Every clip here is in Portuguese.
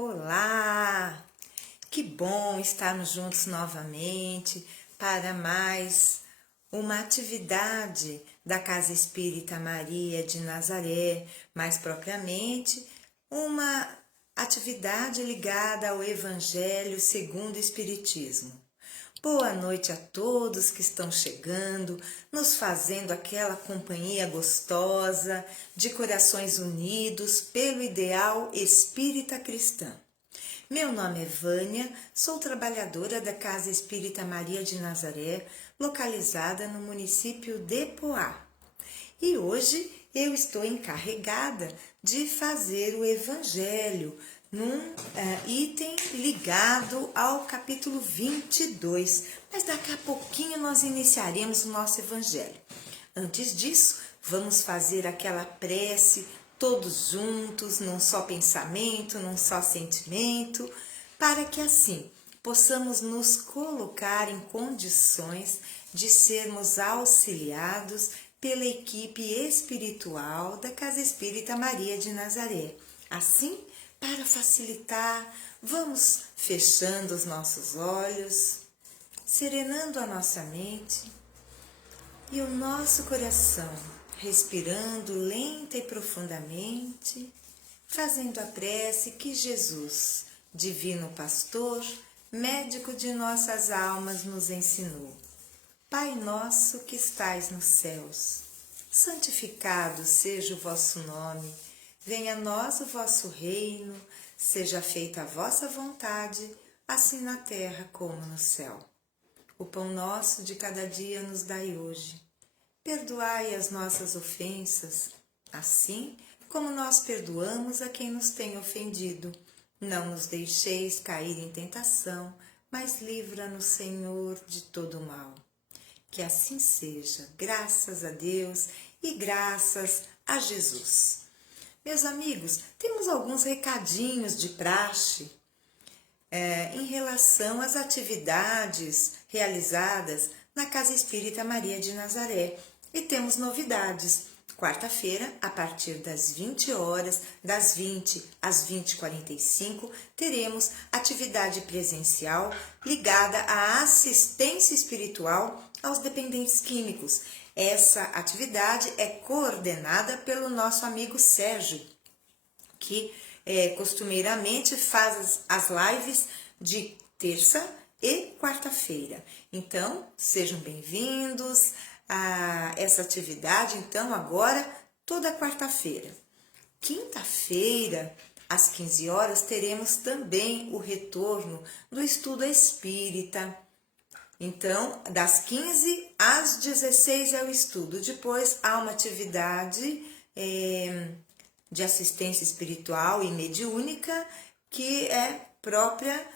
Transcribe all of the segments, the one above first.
Olá! Que bom estarmos juntos novamente para mais uma atividade da Casa Espírita Maria de Nazaré, mais propriamente uma atividade ligada ao Evangelho segundo o Espiritismo. Boa noite a todos que estão chegando, nos fazendo aquela companhia gostosa, de corações unidos pelo ideal espírita cristã. Meu nome é Vânia, sou trabalhadora da Casa Espírita Maria de Nazaré, localizada no município de Poá. E hoje eu estou encarregada de fazer o Evangelho num item ligado ao capítulo 22, mas daqui a pouquinho nós iniciaremos o nosso Evangelho. Antes disso, vamos fazer aquela prece todos juntos, num só pensamento, num só sentimento, para que assim possamos nos colocar em condições de sermos auxiliados pela equipe espiritual da Casa Espírita Maria de Nazaré. Assim, para facilitar, vamos fechando os nossos olhos, serenando a nossa mente e o nosso coração, respirando lenta e profundamente, fazendo a prece que Jesus, Divino Pastor, médico de nossas almas, nos ensinou. Pai nosso que estais nos céus, santificado seja o vosso nome, venha a nós o vosso reino, seja feita a vossa vontade, assim na terra como no céu. O pão nosso de cada dia nos dai hoje. Perdoai as nossas ofensas, assim como nós perdoamos a quem nos tem ofendido. Não nos deixeis cair em tentação, mas livra-nos, Senhor, de todo mal. Que assim seja, graças a Deus e graças a Jesus. Meus amigos, temos alguns recadinhos de praxe em relação às atividades realizadas na Casa Espírita Maria de Nazaré. E temos novidades. Quarta-feira, a partir das 20 horas, das 20 às 20h45, teremos atividade presencial ligada à assistência espiritual aos dependentes químicos. Essa atividade é coordenada pelo nosso amigo Sérgio, que costumeiramente faz as lives de terça e quarta-feira. Então, sejam bem-vindos a essa atividade, então, agora, toda quarta-feira. Quinta-feira, às 15 horas, teremos também o retorno do estudo espírita. Então, das 15 às 16 é o estudo. Depois, há uma atividade de assistência espiritual e mediúnica que é própria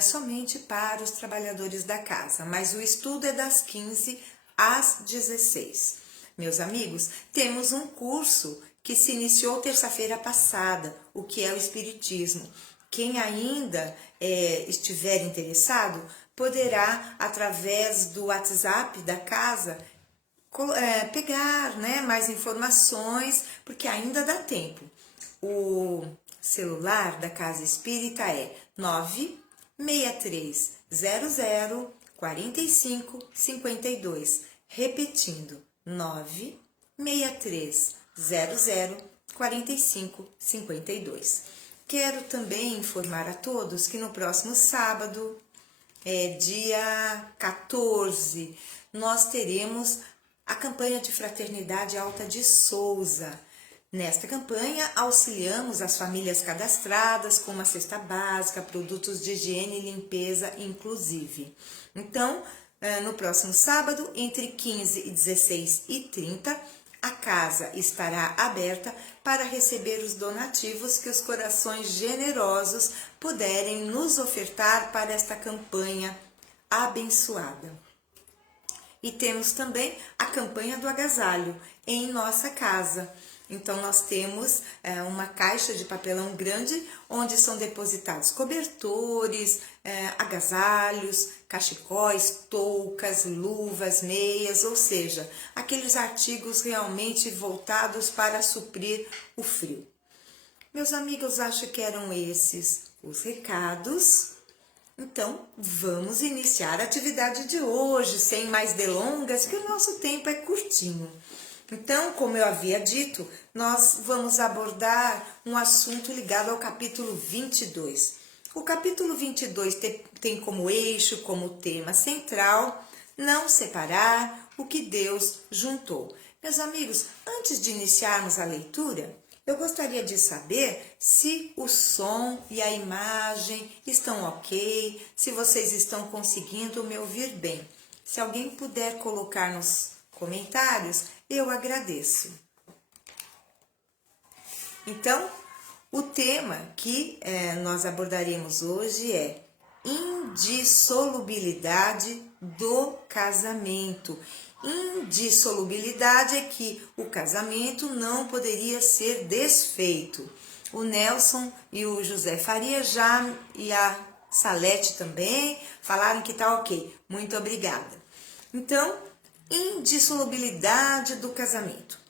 somente para os trabalhadores da casa. Mas o estudo é das 15 às 16. Meus amigos, temos um curso que se iniciou terça-feira passada, o que é o Espiritismo. Quem ainda estiver interessado, poderá, através do WhatsApp da casa, pegar mais informações, porque ainda dá tempo. O celular da Casa Espírita é 96300 4552, repetindo, 96300 4552. Quero também informar a todos que no próximo sábado, dia 14, nós teremos a campanha de Fraternidade Alta de Souza. Nesta campanha, auxiliamos as famílias cadastradas com uma cesta básica, produtos de higiene e limpeza, inclusive. Então, no próximo sábado, entre 15 e 16h30, a casa estará aberta para receber os donativos que os corações generosos puderem nos ofertar para esta campanha abençoada. E temos também a campanha do agasalho em nossa casa. Então, nós temos uma caixa de papelão grande, onde são depositados cobertores, agasalhos, cachecóis, toucas, luvas, meias, ou seja, aqueles artigos realmente voltados para suprir o frio. Meus amigos, acho que eram esses os recados. Então, vamos iniciar a atividade de hoje, sem mais delongas, que o nosso tempo é curtinho. Então, como eu havia dito, nós vamos abordar um assunto ligado ao capítulo 22. O capítulo 22 tem como eixo, como tema central, não separar o que Deus juntou. Meus amigos, antes de iniciarmos a leitura, eu gostaria de saber se o som e a imagem estão ok, se vocês estão conseguindo me ouvir bem. Se alguém puder colocar nos comentários, eu agradeço. Então, o tema que nós abordaremos hoje é indissolubilidade do casamento. Indissolubilidade é que o casamento não poderia ser desfeito. O Nelson e o José Faria e a Salete também falaram que tá ok. Muito obrigada. Então, indissolubilidade do casamento.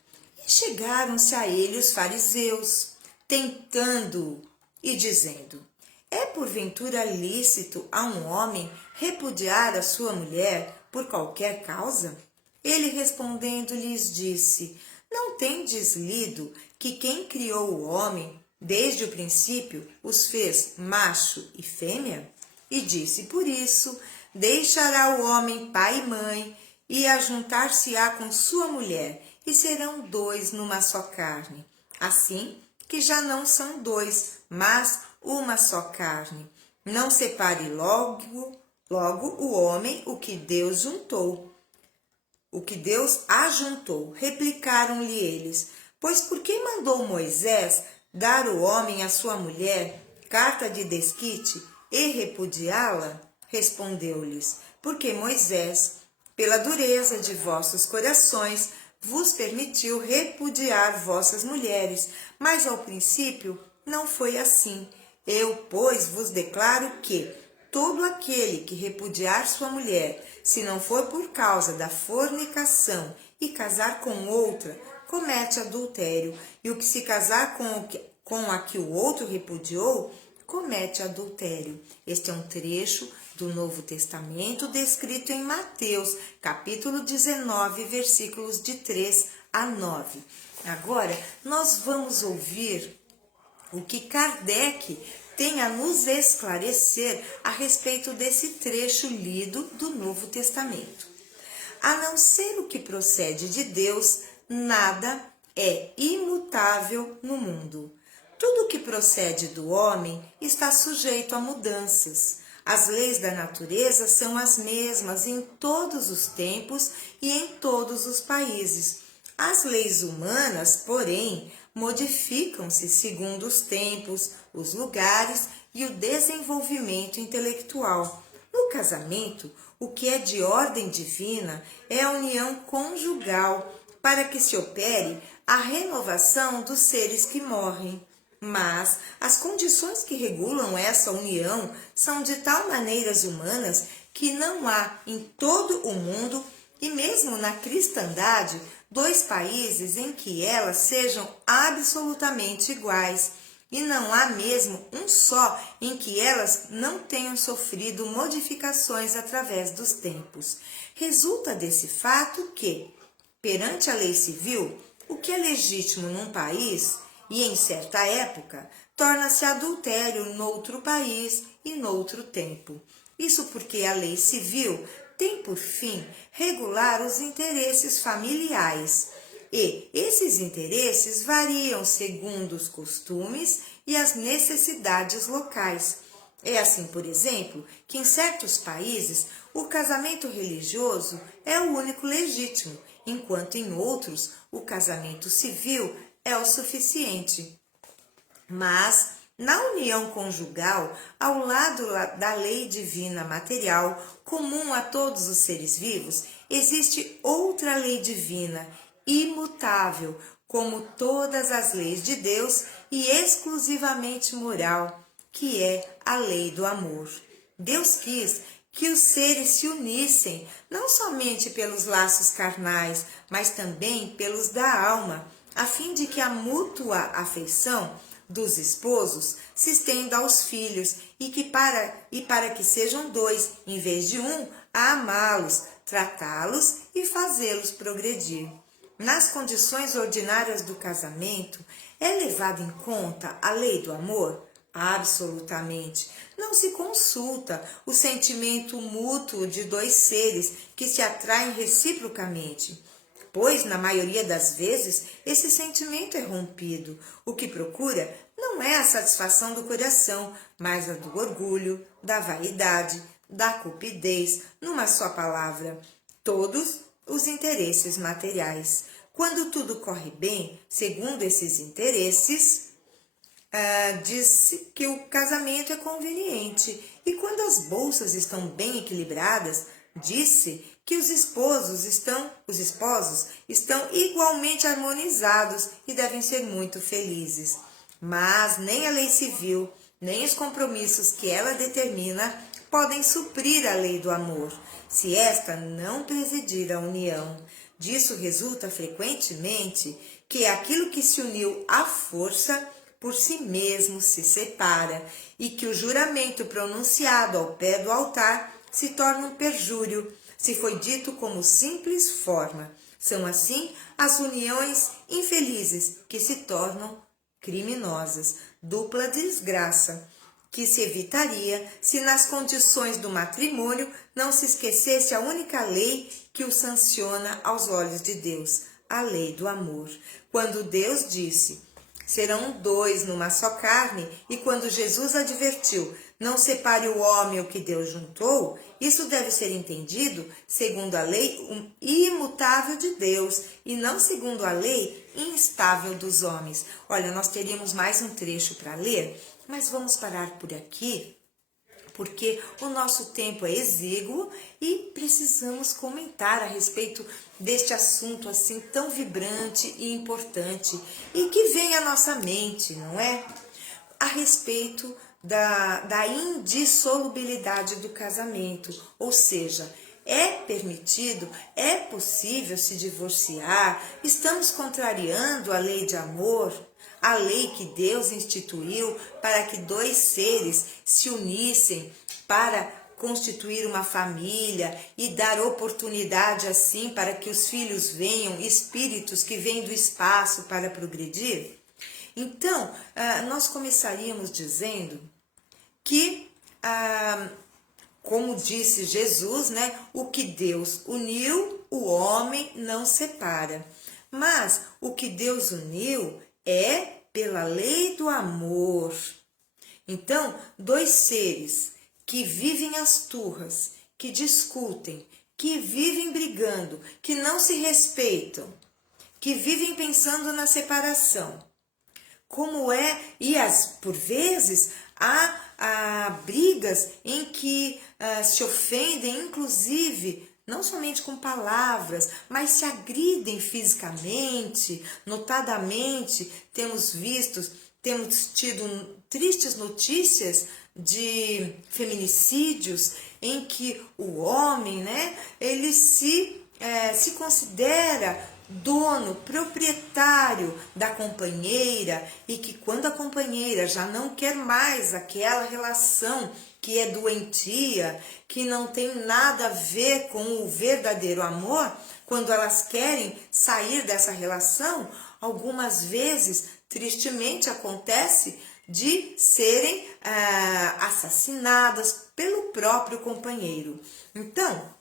E chegaram-se a ele os fariseus, tentando e dizendo: é porventura lícito a um homem repudiar a sua mulher por qualquer causa? Ele respondendo lhes disse: não tendes lido que quem criou o homem, desde o princípio, os fez macho e fêmea? E disse: por isso, deixará o homem pai e mãe, e ajuntar-se-á com sua mulher, e serão dois numa só carne. Assim que já não são dois, mas uma só carne. Não separe logo o homem o que Deus juntou. O que Deus ajuntou. Replicaram-lhe eles: pois por que mandou Moisés dar o homem à sua mulher carta de desquite e repudiá-la? Respondeu-lhes: porque Moisés, pela dureza de vossos corações, vos permitiu repudiar vossas mulheres, mas ao princípio não foi assim. Eu, pois, vos declaro que todo aquele que repudiar sua mulher, se não for por causa da fornicação e casar com outra, comete adultério, e o que se casar com a que o outro repudiou, comete adultério. Este é um trecho do Novo Testamento descrito em Mateus, capítulo 19, versículos de 3 a 9. Agora, nós vamos ouvir o que Kardec tem a nos esclarecer a respeito desse trecho lido do Novo Testamento. A não ser o que procede de Deus, nada é imutável no mundo. Tudo que procede do homem está sujeito a mudanças. As leis da natureza são as mesmas em todos os tempos e em todos os países. As leis humanas, porém, modificam-se segundo os tempos, os lugares e o desenvolvimento intelectual. No casamento, o que é de ordem divina é a união conjugal, para que se opere a renovação dos seres que morrem. Mas as condições que regulam essa união são de tal maneiras humanas que não há em todo o mundo, e mesmo na cristandade, dois países em que elas sejam absolutamente iguais, e não há mesmo um só em que elas não tenham sofrido modificações através dos tempos. Resulta desse fato que, perante a lei civil, o que é legítimo num país e em certa época, torna-se adultério noutro país e noutro tempo. Isso porque a lei civil tem por fim regular os interesses familiares, e esses interesses variam segundo os costumes e as necessidades locais. É assim, por exemplo, que em certos países o casamento religioso é o único legítimo, enquanto em outros o casamento civil é o suficiente. Mas, na união conjugal, ao lado da lei divina material, comum a todos os seres vivos, existe outra lei divina, imutável, como todas as leis de Deus e exclusivamente moral, que é a lei do amor. Deus quis que os seres se unissem, não somente pelos laços carnais, mas também pelos da alma, a fim de que a mútua afeição dos esposos se estenda aos filhos e para que sejam dois, em vez de um, a amá-los, tratá-los e fazê-los progredir. Nas condições ordinárias do casamento, é levado em conta a lei do amor? Absolutamente. Não se consulta o sentimento mútuo de dois seres que se atraem reciprocamente, pois, na maioria das vezes, esse sentimento é rompido. O que procura não é a satisfação do coração, mas a do orgulho, da vaidade, da cupidez, numa só palavra, todos os interesses materiais. Quando tudo corre bem, segundo esses interesses, diz que o casamento é conveniente. E quando as bolsas estão bem equilibradas, disse que os esposos estão igualmente harmonizados e devem ser muito felizes. Mas nem a lei civil, nem os compromissos que ela determina podem suprir a lei do amor, se esta não presidir a união. Disso resulta frequentemente que aquilo que se uniu à força por si mesmo se separa e que o juramento pronunciado ao pé do altar se torna um perjúrio, se foi dito como simples forma. São assim as uniões infelizes que se tornam criminosas, dupla desgraça, que se evitaria se nas condições do matrimônio não se esquecesse a única lei que o sanciona aos olhos de Deus, a lei do amor. Quando Deus disse: serão dois numa só carne, e quando Jesus advertiu: não separe o homem o que Deus juntou, isso deve ser entendido segundo a lei imutável de Deus e não segundo a lei instável dos homens. Olha, nós teríamos mais um trecho para ler, mas vamos parar por aqui, porque o nosso tempo é exíguo e precisamos comentar a respeito deste assunto assim tão vibrante e importante e que vem à nossa mente, não é? A respeito da indissolubilidade do casamento, ou seja, é permitido, é possível se divorciar, estamos contrariando a lei de amor, a lei que Deus instituiu para que dois seres se unissem para constituir uma família e dar oportunidade assim para que os filhos venham, espíritos que vêm do espaço para progredir? Então, nós começaríamos dizendo que, como disse Jesus, né, o que Deus uniu, o homem não separa. Mas o que Deus uniu é pela lei do amor. Então, dois seres que vivem as turras, que discutem, que vivem brigando, que não se respeitam, que vivem pensando na separação. Como é, por vezes, há brigas em que se ofendem, inclusive, não somente com palavras, mas se agridem fisicamente. Notadamente, temos tido tristes notícias de feminicídios em que o homem, né, ele se considera dono, proprietário da companheira e que quando a companheira já não quer mais aquela relação que é doentia, que não tem nada a ver com o verdadeiro amor, quando elas querem sair dessa relação, algumas vezes, tristemente, acontece de serem assassinadas pelo próprio companheiro. Então,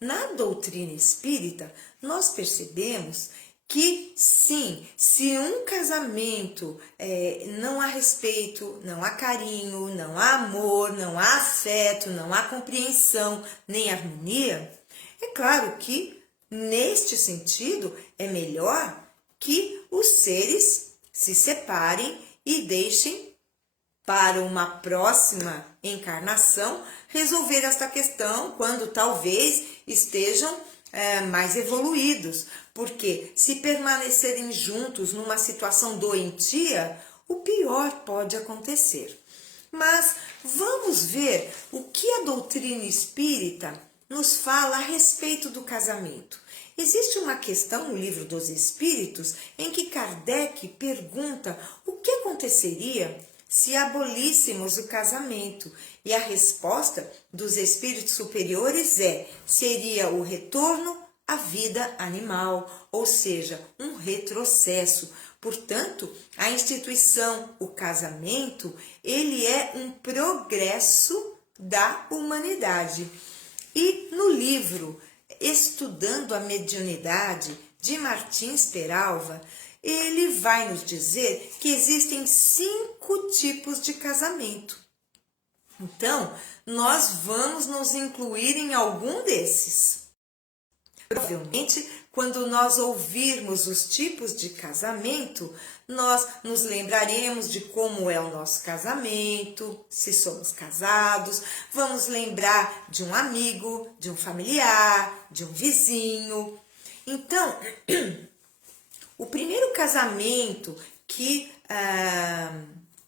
na doutrina espírita, nós percebemos que sim, se um casamento não há respeito, não há carinho, não há amor, não há afeto, não há compreensão, nem harmonia, é claro que neste sentido é melhor que os seres se separem e deixem para uma próxima encarnação resolver esta questão quando talvez estejam mais evoluídos, porque se permanecerem juntos numa situação doentia, o pior pode acontecer. Mas vamos ver o que a doutrina espírita nos fala a respeito do casamento. existe uma questão no Livro dos Espíritos em que Kardec pergunta o que aconteceria se abolíssemos o casamento. E a resposta dos espíritos superiores seria o retorno à vida animal, ou seja, um retrocesso. Portanto, a instituição, o casamento, ele é um progresso da humanidade. E no livro Estudando a Mediunidade, de Martins Peralva, ele vai nos dizer que existem 5 tipos de casamento. Então, nós vamos nos incluir em algum desses. Provavelmente, quando nós ouvirmos os tipos de casamento, nós nos lembraremos de como é o nosso casamento, se somos casados, vamos lembrar de um amigo, de um familiar, de um vizinho. Então, o primeiro casamento que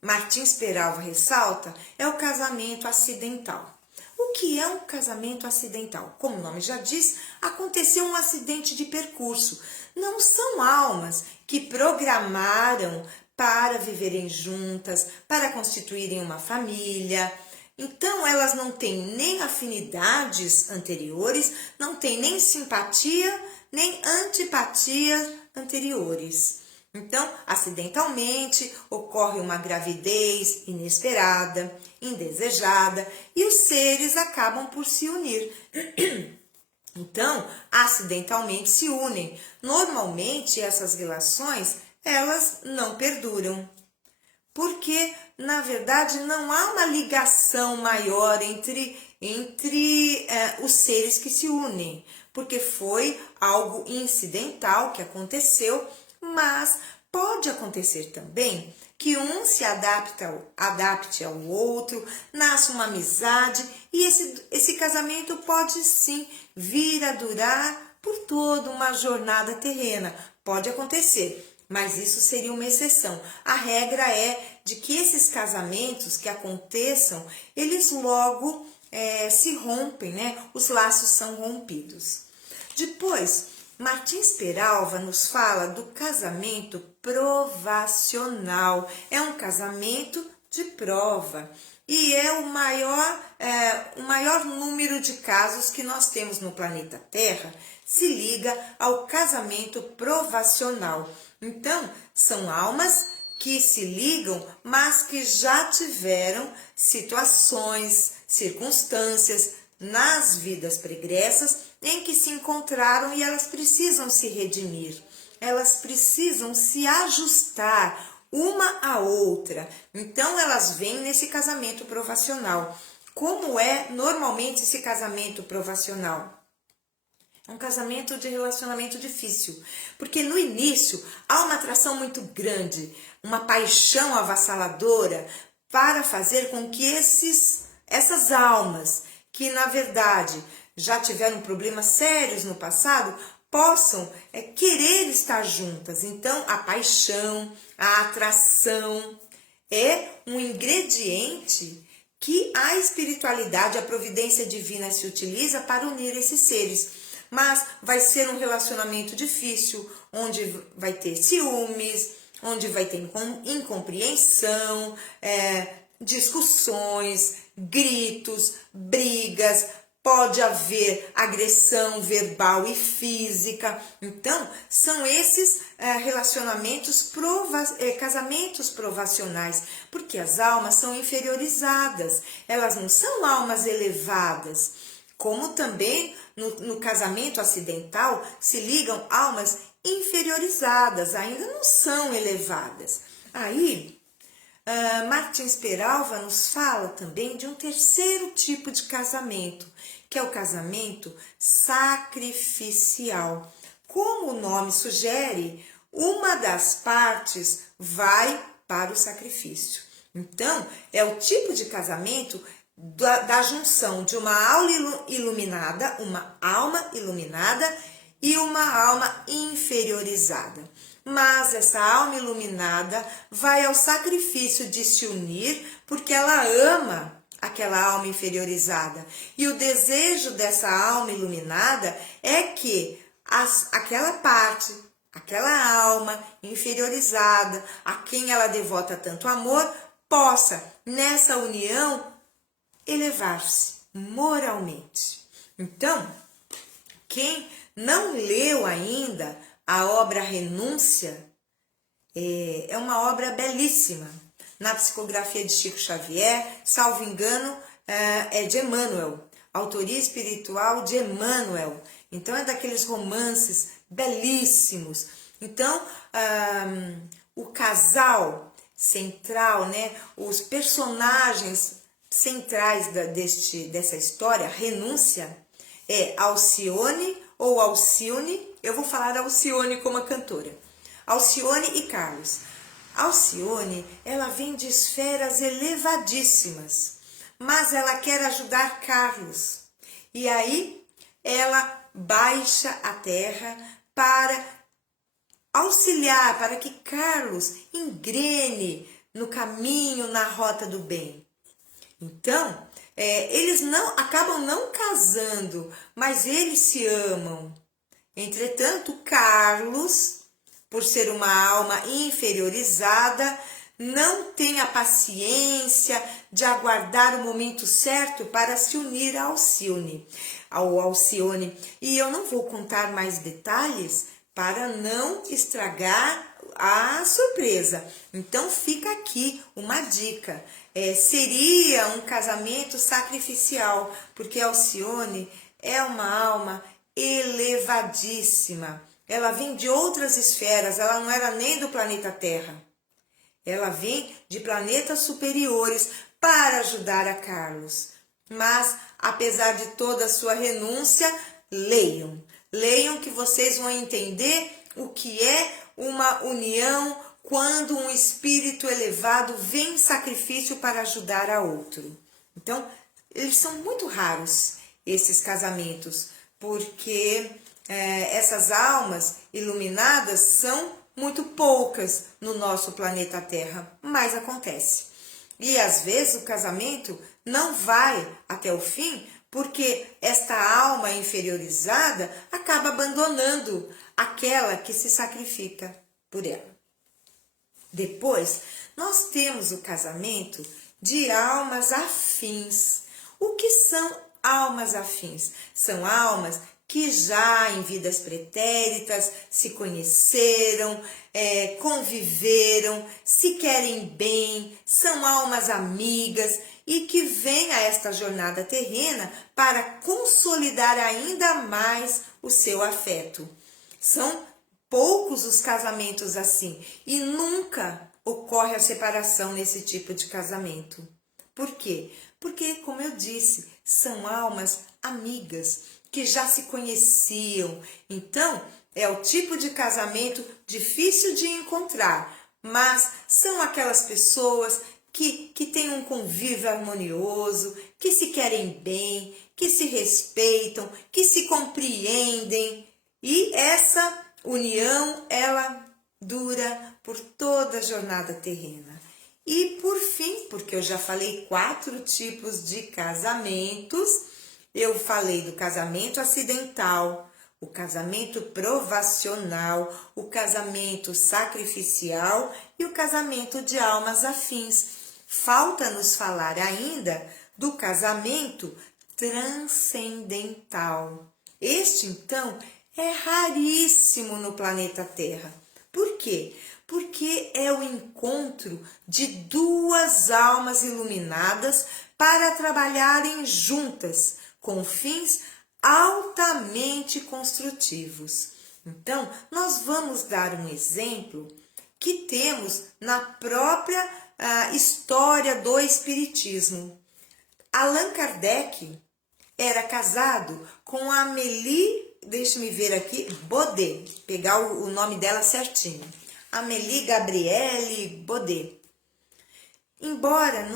Martins Peralva ressalta é o casamento acidental. O que é um casamento acidental? Como o nome já diz, aconteceu um acidente de percurso. Não são almas que programaram para viverem juntas, para constituírem uma família. Então, elas não têm nem afinidades anteriores, não têm nem simpatia, nem antipatia anteriores. Então, acidentalmente, ocorre uma gravidez inesperada, indesejada, e os seres acabam por se unir. Então, acidentalmente se unem. Normalmente, essas relações, elas não perduram. Porque, na verdade, não há uma ligação maior entre os seres que se unem. Porque foi algo incidental que aconteceu, mas pode acontecer também que um se adapte ao outro, nasça uma amizade e esse casamento pode sim vir a durar por toda uma jornada terrena. Pode acontecer, mas isso seria uma exceção. A regra é de que esses casamentos que aconteçam, eles logo se rompem, né? Os laços são rompidos. Depois, Martins Peralva nos fala do casamento provacional. É um casamento de prova e é o maior número de casos que nós temos no planeta Terra se liga ao casamento provacional. Então, são almas que se ligam, mas que já tiveram situações, circunstâncias nas vidas pregressas em que se encontraram e elas precisam se redimir, elas precisam se ajustar uma à outra. Então, elas vêm nesse casamento provacional. Como é normalmente esse casamento provacional? É um casamento de relacionamento difícil, porque no início há uma atração muito grande, uma paixão avassaladora para fazer com que essas almas que na verdade já tiveram problemas sérios no passado, possam querer estar juntas. Então, a paixão, a atração é um ingrediente que a espiritualidade, a providência divina se utiliza para unir esses seres. Mas vai ser um relacionamento difícil, onde vai ter ciúmes, onde vai ter incompreensão, discussões, gritos, brigas, pode haver agressão verbal e física. Então, são esses casamentos provacionais, porque as almas são inferiorizadas, elas não são almas elevadas. Como também no casamento acidental se ligam almas inferiorizadas, ainda não são elevadas. Aí, Martins Peralva nos fala também de um terceiro tipo de casamento, que é o casamento sacrificial. Como o nome sugere, uma das partes vai para o sacrifício. Então, é o tipo de casamento da junção de uma alma iluminada e uma alma inferiorizada. Mas essa alma iluminada vai ao sacrifício de se unir porque ela ama aquela alma inferiorizada. E o desejo dessa alma iluminada é que aquela parte, aquela alma inferiorizada, a quem ela devota tanto amor, possa, nessa união, elevar-se moralmente. Então, quem não leu ainda a obra Renúncia, é uma obra belíssima. Na psicografia de Chico Xavier, salvo engano, é de Emmanuel, autoria espiritual de Emmanuel. Então, é daqueles romances belíssimos. Então, o casal central, né, os personagens centrais dessa história, Renúncia, é Alcione ou Alcione. Eu vou falar Alcione como a cantora. Alcione e Carlos. Alcione, ela vem de esferas elevadíssimas, mas ela quer ajudar Carlos. E aí ela baixa a terra para auxiliar, para que Carlos engrene no caminho, na rota do bem. Então, eles acabam não casando, mas eles se amam. Entretanto, Carlos, por ser uma alma inferiorizada, não tem a paciência de aguardar o momento certo para se unir ao Alcione. E eu não vou contar mais detalhes para não estragar a surpresa. Então fica aqui uma dica. Seria um casamento sacrificial, porque Alcione é uma alma elevadíssima. Ela vem de outras esferas, ela não era nem do planeta Terra. Ela vem de planetas superiores para ajudar a Carlos. Mas, apesar de toda a sua renúncia, leiam. Leiam que vocês vão entender o que é uma união quando um espírito elevado vem em sacrifício para ajudar a outro. Então, eles são muito raros, esses casamentos, porque essas almas iluminadas são muito poucas no nosso planeta Terra, mas acontece. E às vezes o casamento não vai até o fim, porque esta alma inferiorizada acaba abandonando aquela que se sacrifica por ela. Depois, nós temos o casamento de almas afins. O que são almas afins? São almas que já em vidas pretéritas se conheceram, conviveram, se querem bem, são almas amigas e que vêm a esta jornada terrena para consolidar ainda mais o seu afeto. São poucos os casamentos assim e nunca ocorre a separação nesse tipo de casamento. Por quê? Porque, como eu disse, são almas amigas que já se conheciam. Então, é o tipo de casamento difícil de encontrar, mas são aquelas pessoas que têm um convívio harmonioso, que se querem bem, que se respeitam, que se compreendem. E essa união, ela dura por toda a jornada terrena. E por fim, porque eu já falei 4 tipos de casamentos, eu falei do casamento acidental, o casamento provacional, o casamento sacrificial e o casamento de almas afins. Falta-nos falar ainda do casamento transcendental. Este, então, é raríssimo no planeta Terra. Por quê? Porque é o encontro de 2 almas iluminadas para trabalharem juntas, com fins altamente construtivos. Então, nós vamos dar um exemplo que temos na própria história do Espiritismo. Allan Kardec era casado com Amélie, deixa-me ver aqui, Baudet, pegar o nome dela certinho. Amélie Gabrielle Baudet. Embora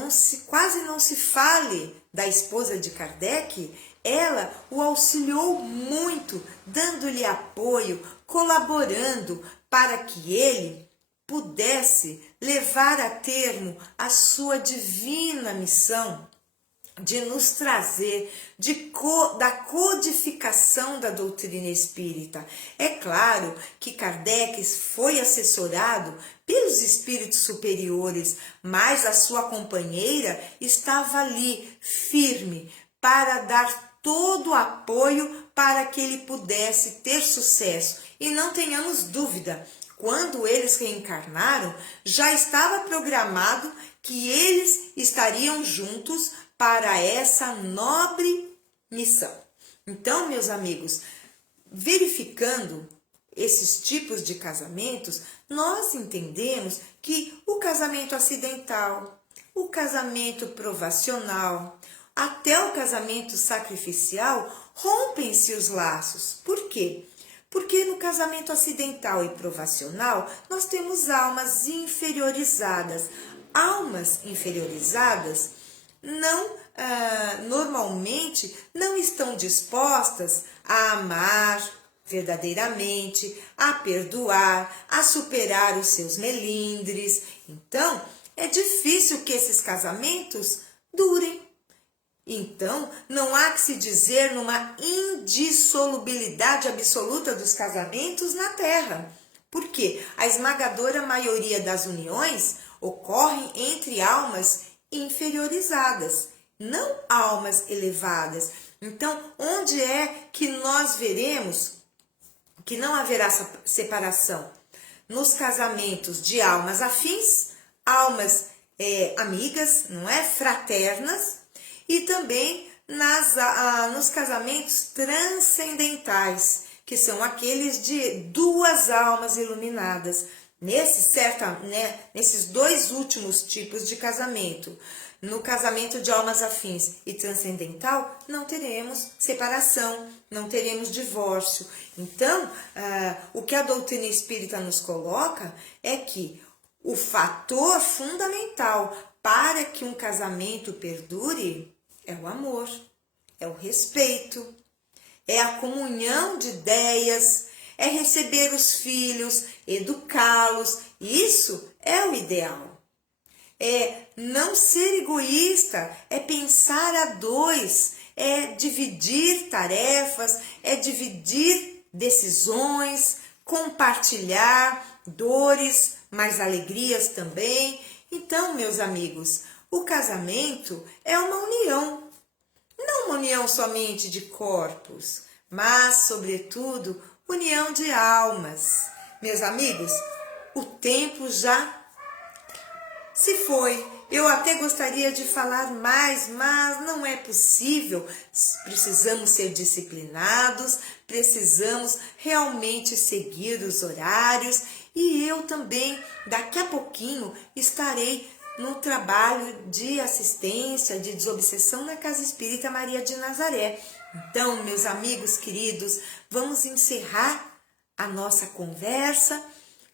quase não se fale da esposa de Kardec, ela o auxiliou muito, dando-lhe apoio, colaborando para que ele pudesse levar a termo a sua divina missão, de nos trazer da codificação da doutrina espírita. É claro que Kardec foi assessorado pelos espíritos superiores, mas a sua companheira estava ali, firme, para dar todo o apoio para que ele pudesse ter sucesso. E não tenhamos dúvida, quando eles reencarnaram, já estava programado que eles estariam juntos para essa nobre missão. Então, meus amigos, verificando esses tipos de casamentos, nós entendemos que o casamento acidental, o casamento provacional, até o casamento sacrificial, rompem-se os laços. Por quê? Porque no casamento acidental e provacional, nós temos almas inferiorizadas. Almas inferiorizadas normalmente não estão dispostas a amar verdadeiramente, a perdoar, a superar os seus melindres. Então, é difícil que esses casamentos durem. Então, não há que se dizer numa indissolubilidade absoluta dos casamentos na Terra. Porque a esmagadora maioria das uniões ocorrem entre almas inferiorizadas, não almas elevadas. Então, onde é que nós veremos que não haverá separação? Nos casamentos de almas afins, almas amigas, não é? Fraternas, e também nos casamentos transcendentais, que são aqueles de duas almas iluminadas. Nesses dois últimos tipos de casamento, no casamento de almas afins e transcendental, não teremos separação, não teremos divórcio. Então, o que a doutrina espírita nos coloca é que o fator fundamental para que um casamento perdure é o amor, é o respeito, é a comunhão de ideias, é receber os filhos, educá-los. Isso é o ideal. É não ser egoísta, é pensar a dois, é dividir tarefas, é dividir decisões, compartilhar dores, mas alegrias também. Então, meus amigos, o casamento é uma união, não uma união somente de corpos, mas, sobretudo, união de almas. Meus amigos, o tempo já se foi. Eu até gostaria de falar mais, mas não é possível. Precisamos ser disciplinados, precisamos realmente seguir os horários. E eu também, daqui a pouquinho, estarei no trabalho de assistência, de desobsessão na Casa Espírita Maria de Nazaré. Então, meus amigos queridos, vamos encerrar a nossa conversa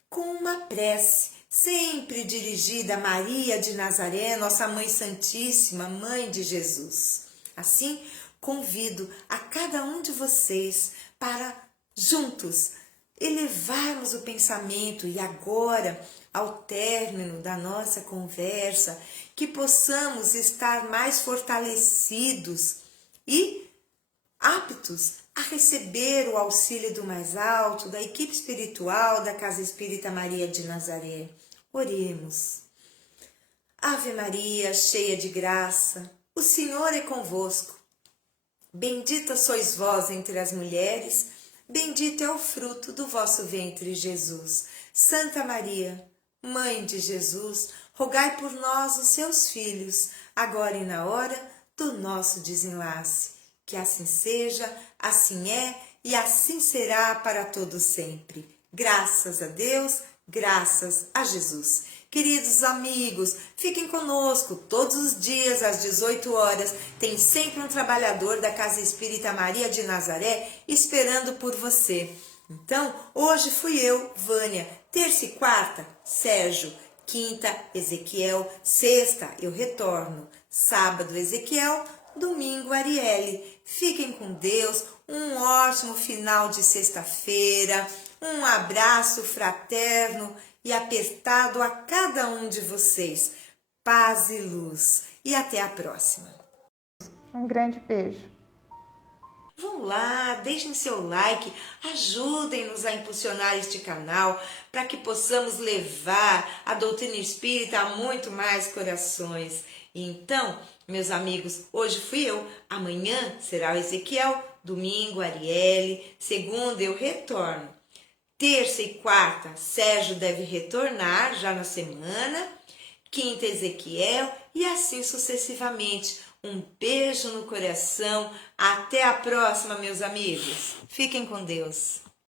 com uma prece, sempre dirigida a Maria de Nazaré, nossa Mãe Santíssima, Mãe de Jesus. Assim, convido a cada um de vocês para juntos elevarmos o pensamento e agora, ao término da nossa conversa, que possamos estar mais fortalecidos e aptos a receber o auxílio do mais alto, da equipe espiritual da Casa Espírita Maria de Nazaré. Oremos. Ave Maria, cheia de graça, o Senhor é convosco. Bendita sois vós entre as mulheres, bendito é o fruto do vosso ventre, Jesus. Santa Maria, Mãe de Jesus, rogai por nós, os seus filhos, agora e na hora do nosso desenlace. Que assim seja, assim é e assim será para todo sempre. Graças a Deus, graças a Jesus. Queridos amigos, fiquem conosco todos os dias às 18 horas. Tem sempre um trabalhador da Casa Espírita Maria de Nazaré esperando por você. Então, hoje fui eu, Vânia. Terça e quarta, Sérgio. Quinta, Ezequiel. Sexta, eu retorno. Sábado, Ezequiel. Domingo, Arielle. Fiquem com Deus, um ótimo final de sexta-feira, um abraço fraterno e apertado a cada um de vocês. Paz e luz. E até a próxima. Um grande beijo. Vão lá, deixem seu like, ajudem-nos a impulsionar este canal para que possamos levar a doutrina espírita a muito mais corações. Então, meus amigos, hoje fui eu, amanhã será o Ezequiel, domingo a Arielle, segunda eu retorno. Terça e quarta, Sérgio deve retornar já na semana, quinta Ezequiel e assim sucessivamente. Um beijo no coração. Até a próxima, meus amigos. Fiquem com Deus.